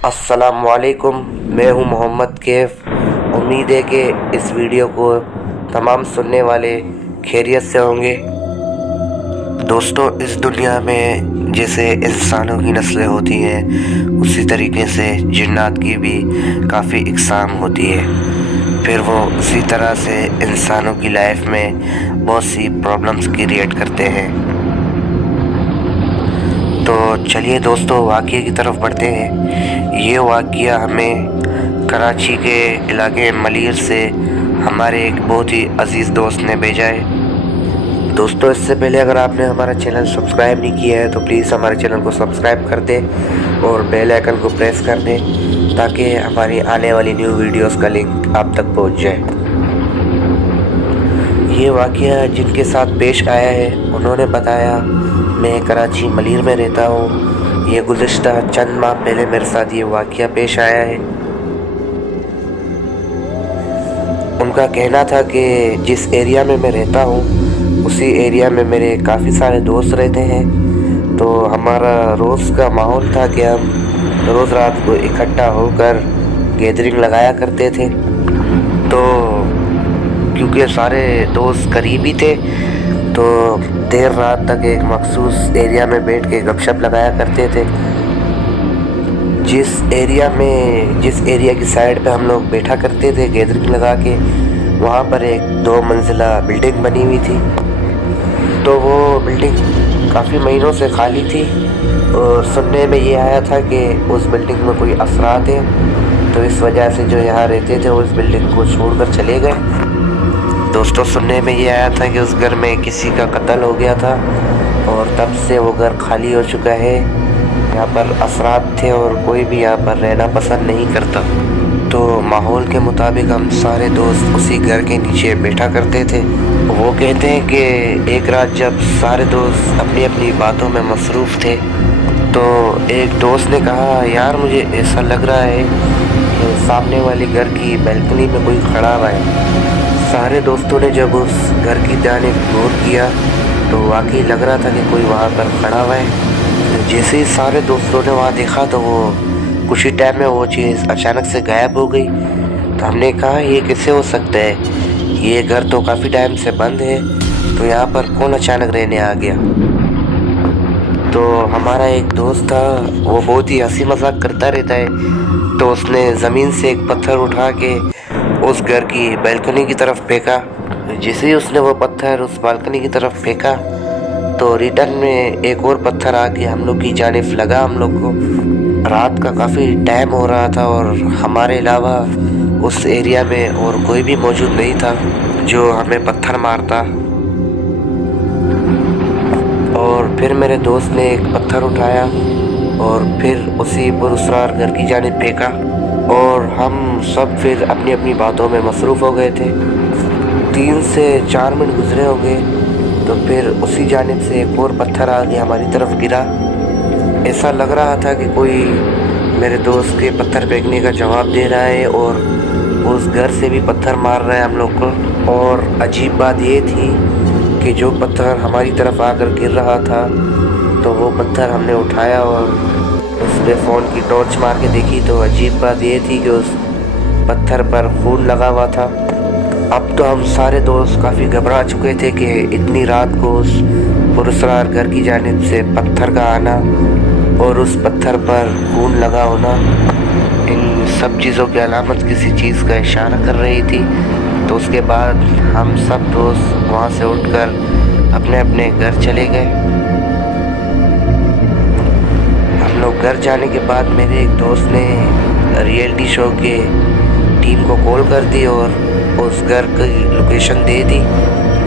अस्सलाम वालेकुम। मैं हूं मोहम्मद कैफ। उम्मीद है कि इस वीडियो को तमाम सुनने वाले खैरियत से होंगे। दोस्तों, इस दुनिया में जैसे इंसानों की नस्लें होती हैं, उसी तरीके से जिन्नात की भी काफ़ी इकसाम होती है। फिर वो उसी तरह से इंसानों की लाइफ में बहुत सी प्रॉब्लम्स क्रिएट करते हैं। तो चलिए दोस्तों, वाक़ये की तरफ बढ़ते हैं। ये वाक़या हमें कराची के इलाके मलीर से हमारे एक बहुत ही अज़ीज़ दोस्त ने भेजा है। दोस्तों, इससे पहले अगर आपने हमारा चैनल सब्सक्राइब नहीं किया है तो प्लीज़ हमारे चैनल को सब्सक्राइब कर दें और बेल आइकन को प्रेस कर दें ताकि हमारी आने वाली न्यू वीडियोस का लिंक आप तक पहुंच जाए। ये वाक़या जिनके साथ पेश आया है उन्होंने बताया, मैं कराची मलीर में रहता हूँ। ये गुज़िश्ता चंद माह पहले मेरे साथ ये वाक़या पेश आया है। उनका कहना था कि जिस एरिया में मैं रहता हूँ उसी एरिया में मेरे काफ़ी सारे दोस्त रहते हैं। तो हमारा रोज़ का माहौल था कि हम रोज़ रात को इकट्ठा होकर गैदरिंग लगाया करते थे। तो क्योंकि सारे दोस्त करीबी थे तो देर रात तक एक मखसूस एरिया में बैठ के गपशप लगाया करते थे। जिस एरिया की साइड पे हम लोग बैठा करते थे गैदरिंग लगा के, वहाँ पर एक 2 मंजिला बिल्डिंग बनी हुई थी। तो वो बिल्डिंग काफ़ी महीनों से खाली थी और सुनने में ये आया था कि उस बिल्डिंग में कोई असरात हैं, तो इस वजह से जो यहाँ रहते थे वो इस बिल्डिंग को छोड़कर चले गए। दोस्तों, सुनने में ये आया था कि उस घर में किसी का कत्ल हो गया था और तब से वो घर खाली हो चुका है। यहाँ पर असरात थे और कोई भी यहाँ पर रहना पसंद नहीं करता। तो माहौल के मुताबिक हम सारे दोस्त उसी घर के नीचे बैठा करते थे। वो कहते हैं कि एक रात जब सारे दोस्त अपनी अपनी बातों में मसरूफ़ थे तो एक दोस्त ने कहा, यार मुझे ऐसा लग रहा है कि सामने वाले घर की बैल्कनी में कोई खड़ा हुआ है। सारे दोस्तों ने जब उस घर की जानिब गौर किया तो वाकई लग रहा था कि कोई वहाँ पर खड़ा हुआ है। जैसे ही सारे दोस्तों ने वहाँ देखा तो वो कुछ ही टाइम में वो चीज़ अचानक से गायब हो गई। तो हमने कहा, ये कैसे हो सकता है? ये घर तो काफ़ी टाइम से बंद है, तो यहाँ पर कौन अचानक रहने आ गया? तो हमारा एक दोस्त था, वो बहुत ही हंसी मजाक करता रहता है। तो उसने ज़मीन से एक पत्थर उठा के उस घर की बालकनी की तरफ फेंका। जैसे ही उसने वो पत्थर उस बालकनी की तरफ फेंका तो रिटर्न में एक और पत्थर आके हम लोग की जानिब लगा। हम लोग को रात का काफ़ी टाइम हो रहा था और हमारे अलावा उस एरिया में और कोई भी मौजूद नहीं था जो हमें पत्थर मारता। और फिर मेरे दोस्त ने एक पत्थर उठाया और फिर उसी पुरअसरार घर की जानिब फेंका और हम सब फिर अपनी अपनी बातों में मसरूफ़ हो गए थे। 3 से 4 मिनट गुजरे होंगे तो फिर उसी जानिब से एक और पत्थर आके हमारी तरफ गिरा। ऐसा लग रहा था कि कोई मेरे दोस्त के पत्थर फेंकने का जवाब दे रहा है और उस घर से भी पत्थर मार रहा है हम लोग को। और अजीब बात ये थी कि जो पत्थर हमारी तरफ आकर गिर रहा था तो वो पत्थर हमने उठाया और उस पर फ़ोन की टॉर्च मार के देखी तो अजीब बात ये थी कि उस पत्थर पर खून लगा हुआ था। अब तो हम सारे दोस्त काफ़ी घबरा चुके थे कि इतनी रात को उस पुरअसरार घर की जानिब से पत्थर का आना और उस पत्थर पर खून लगा होना, इन सब चीज़ों की अलामत किसी चीज़ का इशारा कर रही थी। तो उसके बाद हम सब दोस्त वहाँ से उठकर अपने अपने घर चले गए। हम लोग घर जाने के बाद मेरे एक दोस्त ने रियलिटी शो के टीम को कॉल कर दी और उस घर की लोकेशन दे दी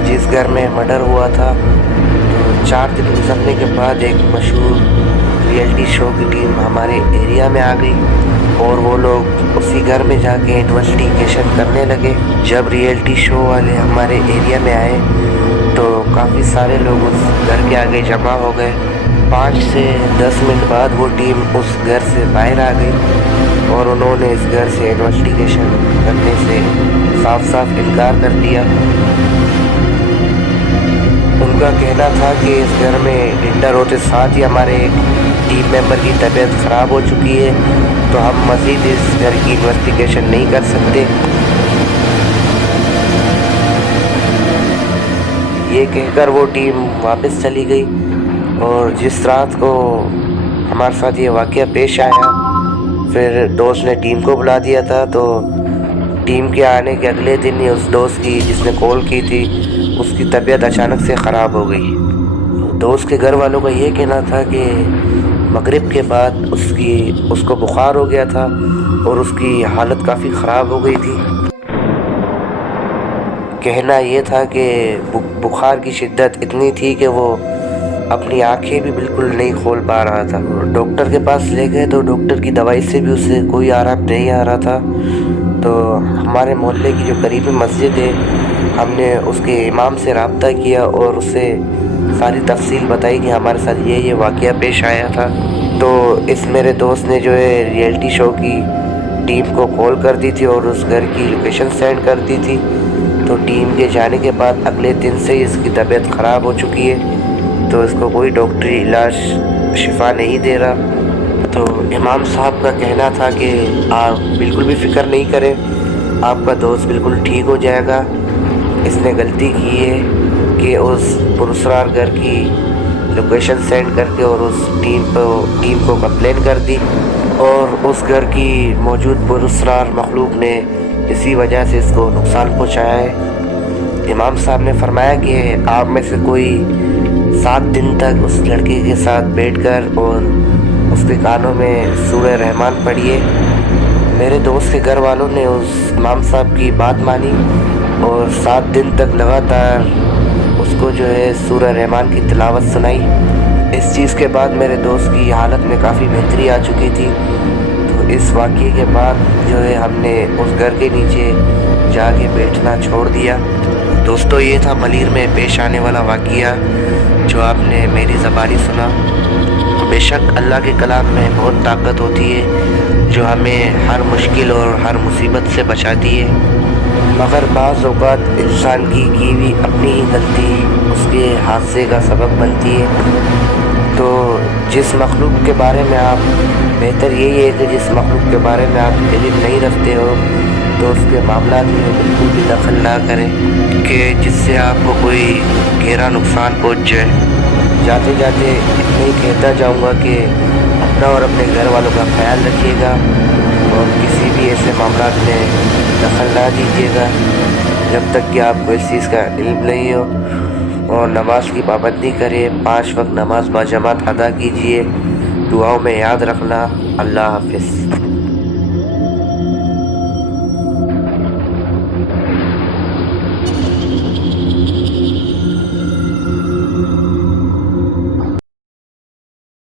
जिस घर में मर्डर हुआ था। तो 4 दिन गुजरने के बाद एक मशहूर रियलिटी शो की टीम हमारे एरिया में आ गई और वो लोग उसी घर में जाके इन्वेस्टिगेशन करने लगे। जब रियलिटी शो वाले हमारे एरिया में आए तो काफ़ी सारे लोग उस घर के आगे जमा हो गए। 5 से 10 मिनट बाद वो टीम उस घर से बाहर आ गई और उन्होंने इस घर से इन्वेस्टिगेशन करने से साफ साफ इनकार कर दिया। उनका कहना था कि इस घर में इंटर होते साथ ही हमारे एक ٹیم ممبر کی طبیعت خراب ہو چکی ہے تو ہم مزید اس گھر کی انویسٹیگیشن نہیں کر سکتے۔ یہ کہہ کر وہ ٹیم واپس چلی گئی، اور جس رات کو ہمارے ساتھ یہ واقعہ پیش آیا پھر دوست نے ٹیم کو بلا دیا تھا، تو ٹیم کے آنے کے اگلے دن ہی اس دوست کی جس نے کال کی تھی اس کی طبیعت اچانک سے خراب ہو گئی۔ دوست کے گھر والوں کا یہ کہنا تھا کہ مغرب کے بعد اس کو بخار ہو گیا تھا اور اس کی حالت کافی خراب ہو گئی تھی۔ کہنا یہ تھا کہ بخار کی شدت اتنی تھی کہ وہ اپنی آنکھیں بھی بالکل نہیں کھول پا رہا تھا۔ ڈاکٹر کے پاس لے گئے تو ڈاکٹر کی دوائی سے بھی اسے کوئی آرام نہیں آ رہا تھا، تو ہمارے محلے کی جو قریبی مسجد ہے ہم نے اس کے امام سے رابطہ کیا اور اسے ساری تفصیل بتائی کہ ہمارے ساتھ یہ واقعہ پیش آیا تھا۔ تو اس میرے دوست نے جو ہے ریئلٹی شو کی ٹیم کو کال کر دی تھی اور اس گھر کی لوکیشن سینڈ کر دی تھی، تو ٹیم کے جانے کے بعد اگلے دن سے ہی اس کی طبیعت خراب ہو چکی ہے، تو اس کو کوئی ڈاکٹری علاج شفا نہیں دے رہا۔ تو امام صاحب کا کہنا تھا کہ آپ بالکل بھی فکر نہیں کریں، آپ کا دوست بالکل ٹھیک ہو جائے گا۔ اس نے غلطی کی ہے کہ اس پراسرار گھر کی لوکیشن سینڈ کر کے اور اس ٹیم کو کمپلین کر دی، اور اس گھر کی موجود پراسرار مخلوق نے اسی وجہ سے اس کو نقصان پہنچایا ہے۔ امام صاحب نے فرمایا کہ آپ میں سے کوئی 7 دن تک اس لڑکی کے ساتھ بیٹھ کر اور اس کے کانوں میں سورہ رحمان پڑھیے۔ میرے دوست کے گھر والوں نے اس امام صاحب کی بات مانی اور 7 دن تک لگاتار اس کو جو ہے سورہ رحمان کی تلاوت سنائی۔ اس چیز کے بعد میرے دوست کی حالت میں کافی بہتری آ چکی تھی، تو اس واقعے کے بعد جو ہے ہم نے اس گھر کے نیچے جا کے بیٹھنا چھوڑ دیا۔ دوستو، یہ تھا ملیر میں پیش آنے والا واقعہ جو آپ نے میری زبانی سنا۔ بے شک اللہ کے کلام میں بہت طاقت ہوتی ہے جو ہمیں ہر مشکل اور ہر مصیبت سے بچاتی ہے، مگر بعض اوقات انسان کی ہوئی اپنی ہی غلطی اس کے حادثے کا سبب بنتی ہے۔ تو جس مخلوق کے بارے میں آپ بہتر یہی ہے کہ جس مخلوق کے بارے میں آپ علم نہیں رکھتے ہو تو اس کے معاملات میں بالکل بھی دخل نہ کریں کہ جس سے آپ کو کوئی گہرا نقصان پہنچ جائے۔ جاتے جاتے اتنا ہی کہتا جاؤں گا کہ اپنا اور اپنے گھر والوں کا خیال رکھیے گا اور کسی بھی ایسے معاملات میں دخل نہ دیجیے گا جب تک کہ آپ کو اس چیز کا علم نہیں ہو، اور نماز کی پابندی کریں، 5 وقت نماز باجماعت ادا کیجیے، دعاؤں میں یاد رکھنا۔ اللہ حافظ۔